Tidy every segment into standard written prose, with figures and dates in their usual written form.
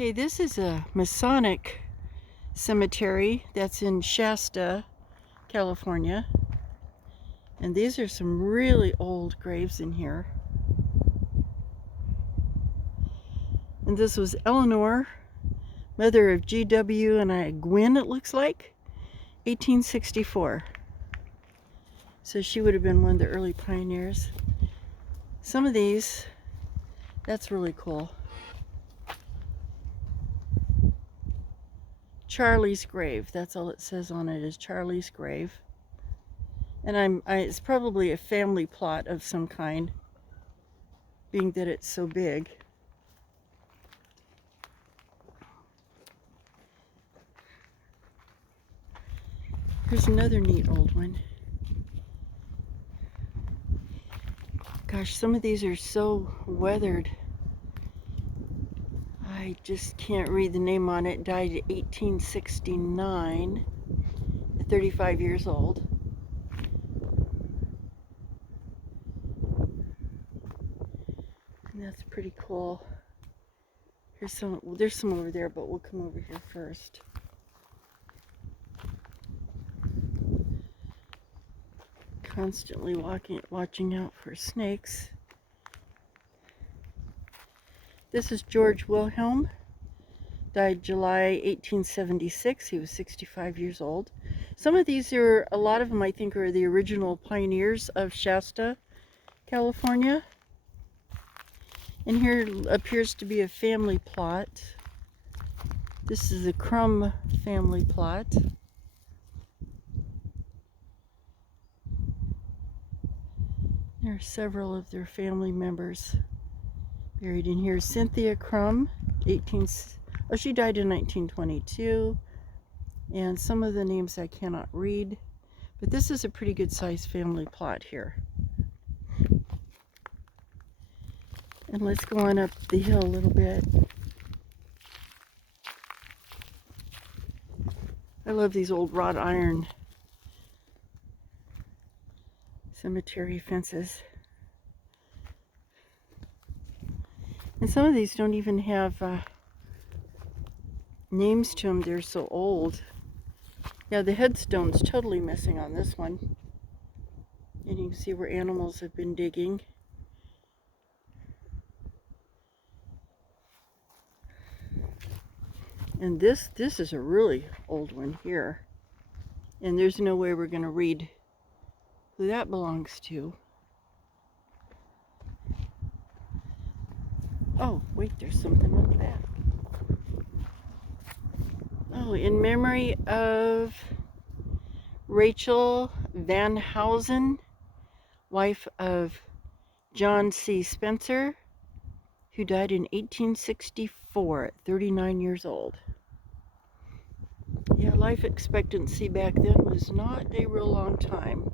Okay, this is a Masonic cemetery that's in Shasta, California. And these are some really old graves in here. And this was Eleanor, mother of G.W. and Gwynn, it looks like, 1864. So she would have been one of the early pioneers. Some of these, that's really cool. Charlie's grave, that's all it says on it, is Charlie's grave. And it's probably a family plot of some kind, being that it's so big. Here's another neat old one. Gosh, some of these are so weathered. I just can't read the name on it. Died in 1869, at 35 years old. And that's pretty cool. There's some over there, but we'll come over here first. Constantly watching out for snakes. This is George Wilhelm. Died July 1876. He was 65 years old. Some of these a lot of them I think are the original pioneers of Shasta, California. And here appears to be a family plot. This is a Crumb family plot. There are several of their family members buried in here. Cynthia Crumb, she died in 1922. And some of the names I cannot read. But this is a pretty good sized family plot here. And let's go on up the hill a little bit. I love these old wrought iron cemetery fences. And some of these don't even have names to them. They're so old. Yeah, the headstone's totally missing on this one. And you can see where animals have been digging. And this is a really old one here. And there's no way we're going to read who that belongs to. Oh, wait, there's something on the back. Oh, in memory of Rachel Van Housen, wife of John C. Spencer, who died in 1864 at 39 years old. Yeah, life expectancy back then was not a real long time.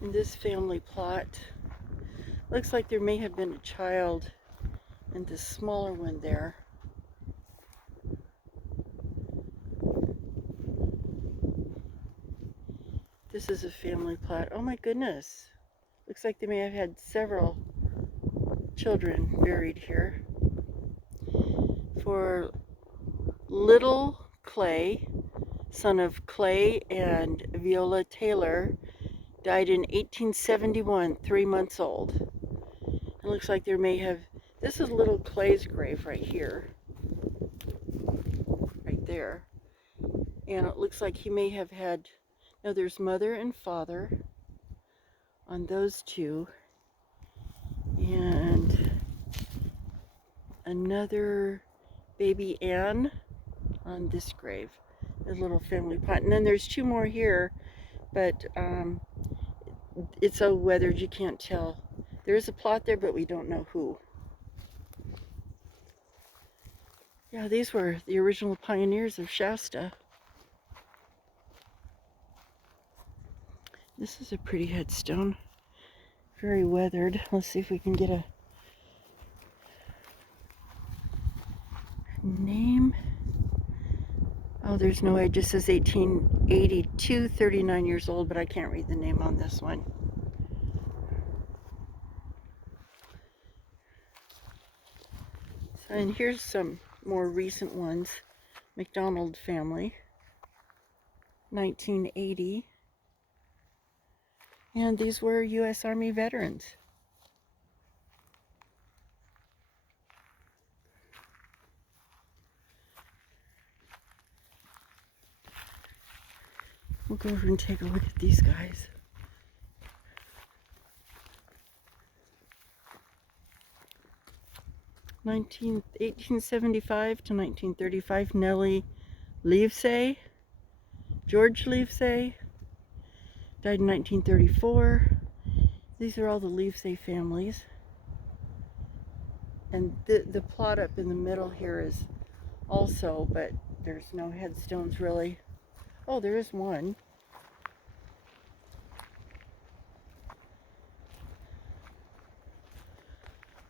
In this family plot, looks like there may have been a child in this smaller one there. This is a family plot. Oh my goodness. Looks like they may have had several children buried here. For Little Clay, son of Clay and Viola Taylor, died in 1871, 3 months old. It looks like there may have, this is Little Clay's grave right here. Right there. And it looks like he may have had, no, there's mother and father on those two. And another baby Ann on this grave. A little family plot. And then there's two more here, but it's so weathered you can't tell. There is a plot there, but we don't know who. Yeah, these were the original pioneers of Shasta. This is a pretty headstone. Very weathered. Let's see if we can get a name. Oh, there's no way. It just says 1882, 39 years old, but I can't read the name on this one. And here's some more recent ones. McDonald family, 1980. And these were U.S. Army veterans. We'll go over and take a look at these guys. '1875 to 1935, Nellie Livesey, George Livesey, died in 1934. These are all the Livesey families. And the plot up in the middle here is also, but there's no headstones really. Oh, there is one.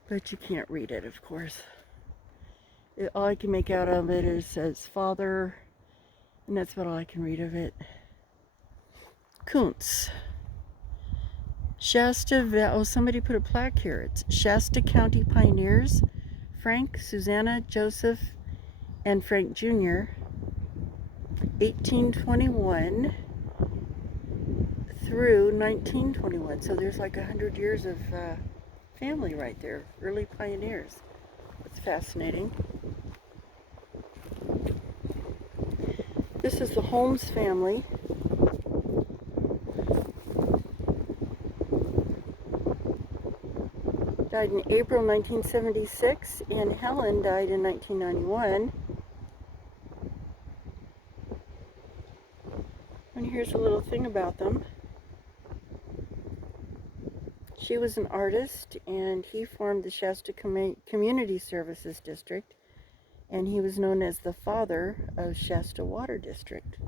But you can't read it, of course. All I can make out of it is says father, and that's about all I can read of it. Kuntz. Shasta, oh, somebody put a plaque here. It's Shasta County Pioneers, Frank, Susanna, Joseph, and Frank Jr., 1821 through 1921. So there's like 100 years of family right there, early pioneers. That's fascinating. This is the Holmes family. Died in April 1976, and Helen died in 1991. And here's a little thing about them. She was an artist, and he formed the Shasta Community Services District, and he was known as the father of Shasta Water District.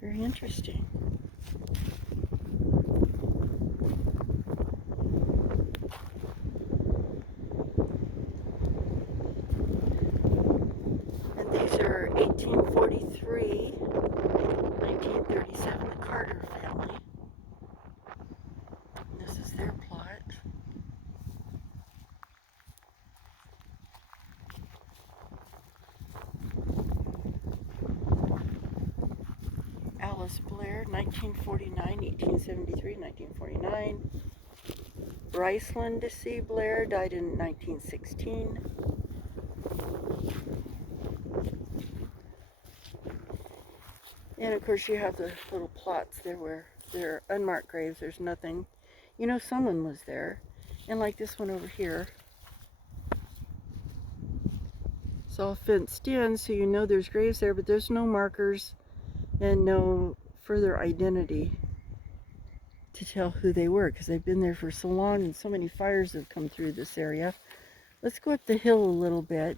Very interesting. And these are 1843, 1937, the Carter family. And this is their plot. Alice Blair, 1949, 1873, 1949. Bryceland C. Blair died in 1916. And of course you have the little plots there where they're unmarked graves, there's nothing. You know someone was there. And like this one over here. It's all fenced in, so you know there's graves there, but there's no markers and no further identity to tell who they were, because they've been there for so long and so many fires have come through this area. Let's go up the hill a little bit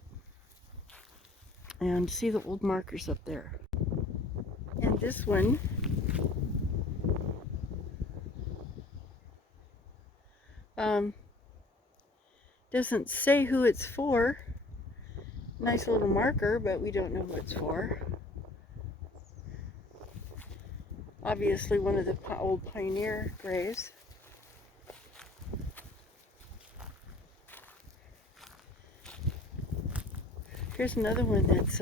and see the old markers up there. And this one doesn't say who it's for. Nice little marker, but we don't know who it's for. Obviously one of the old pioneer graves. Here's another one that's,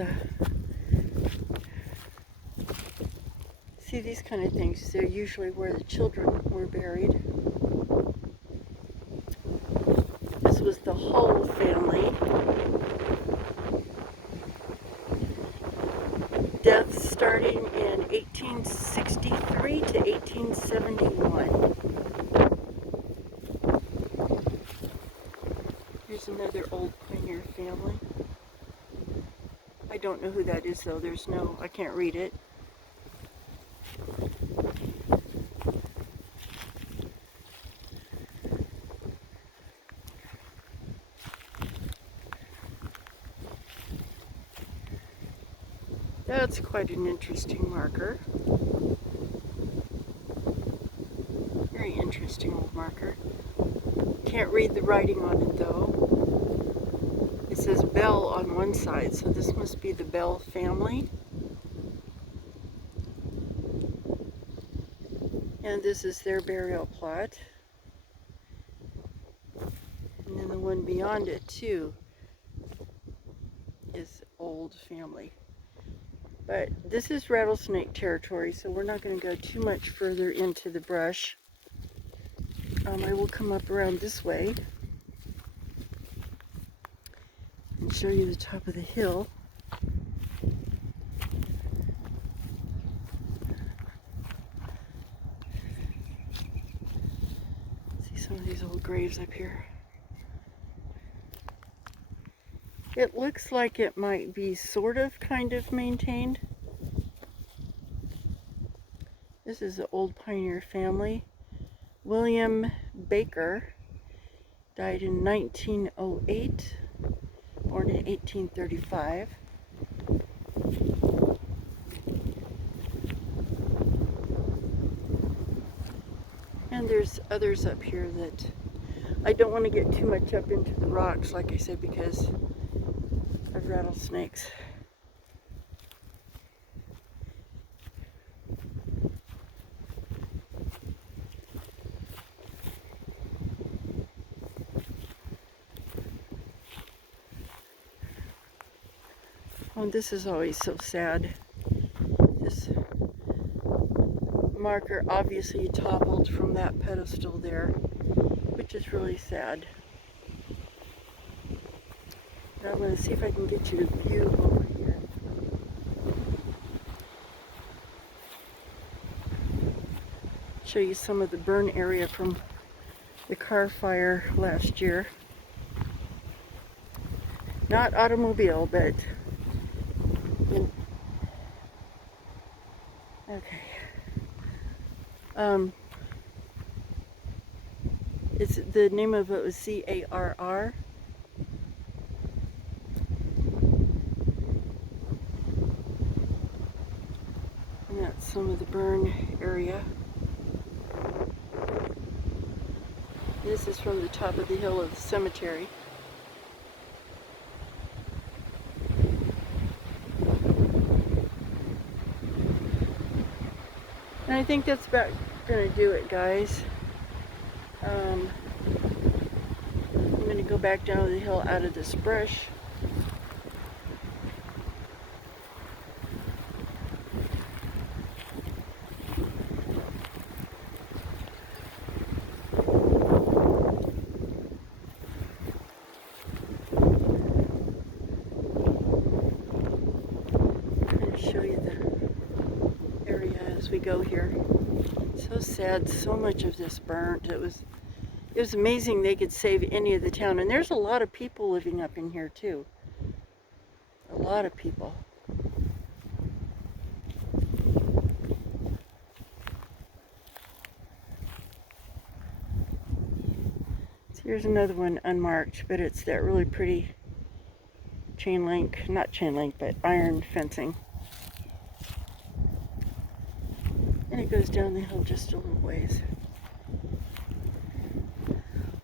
see these kind of things, they're usually where the children were buried. This was the Hull family. Deaths starting in 1863 to 1871. Here's another old pioneer family. I don't know who that is though, there's no, I can't read it. That's quite an interesting marker. Very interesting old marker. Can't read the writing on it though. It says Bell on one side, so this must be the Bell family. And this is their burial plot. And then the one beyond it too. old family. But this is rattlesnake territory, so we're not going to go too much further into the brush. I will come up around this way and show you the top of the hill. See some of these old graves up here. It looks like it might be sort of kind of maintained. This is an old pioneer family. William Baker died in 1908, born in 1835. And there's others up here that I don't want to get too much up into the rocks, like I said, because of rattlesnakes. Oh, this is always so sad. This marker obviously toppled from that pedestal there, which is really sad. Now I'm going to see if I can get you a view over here. Show you some of the burn area from the car fire last year. Not automobile, but okay. It's the name of it was CARR. And that's some of the burn area. This is from the top of the hill of the cemetery. And I think that's about going to do it, guys. I'm going to go back down the hill out of this brush. Show you the area as we go here. So sad, so much of this burnt. It was amazing they could save any of the town, and there's a lot of people living up in here too. A lot of people. So here's another one unmarked, but it's that really pretty chain link, not chain link, but iron fencing. And it goes down the hill just a little ways.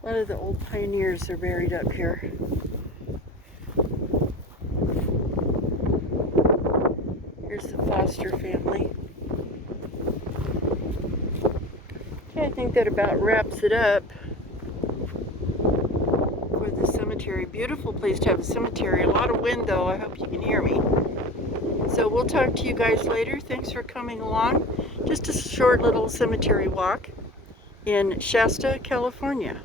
A lot of the old pioneers are buried up here. Here's the Foster family. Okay, I think that about wraps it up for the cemetery. Beautiful place to have a cemetery. A lot of wind though. I hope you can hear me. So we'll talk to you guys later. Thanks for coming along. Just a short little cemetery walk in Shasta, California.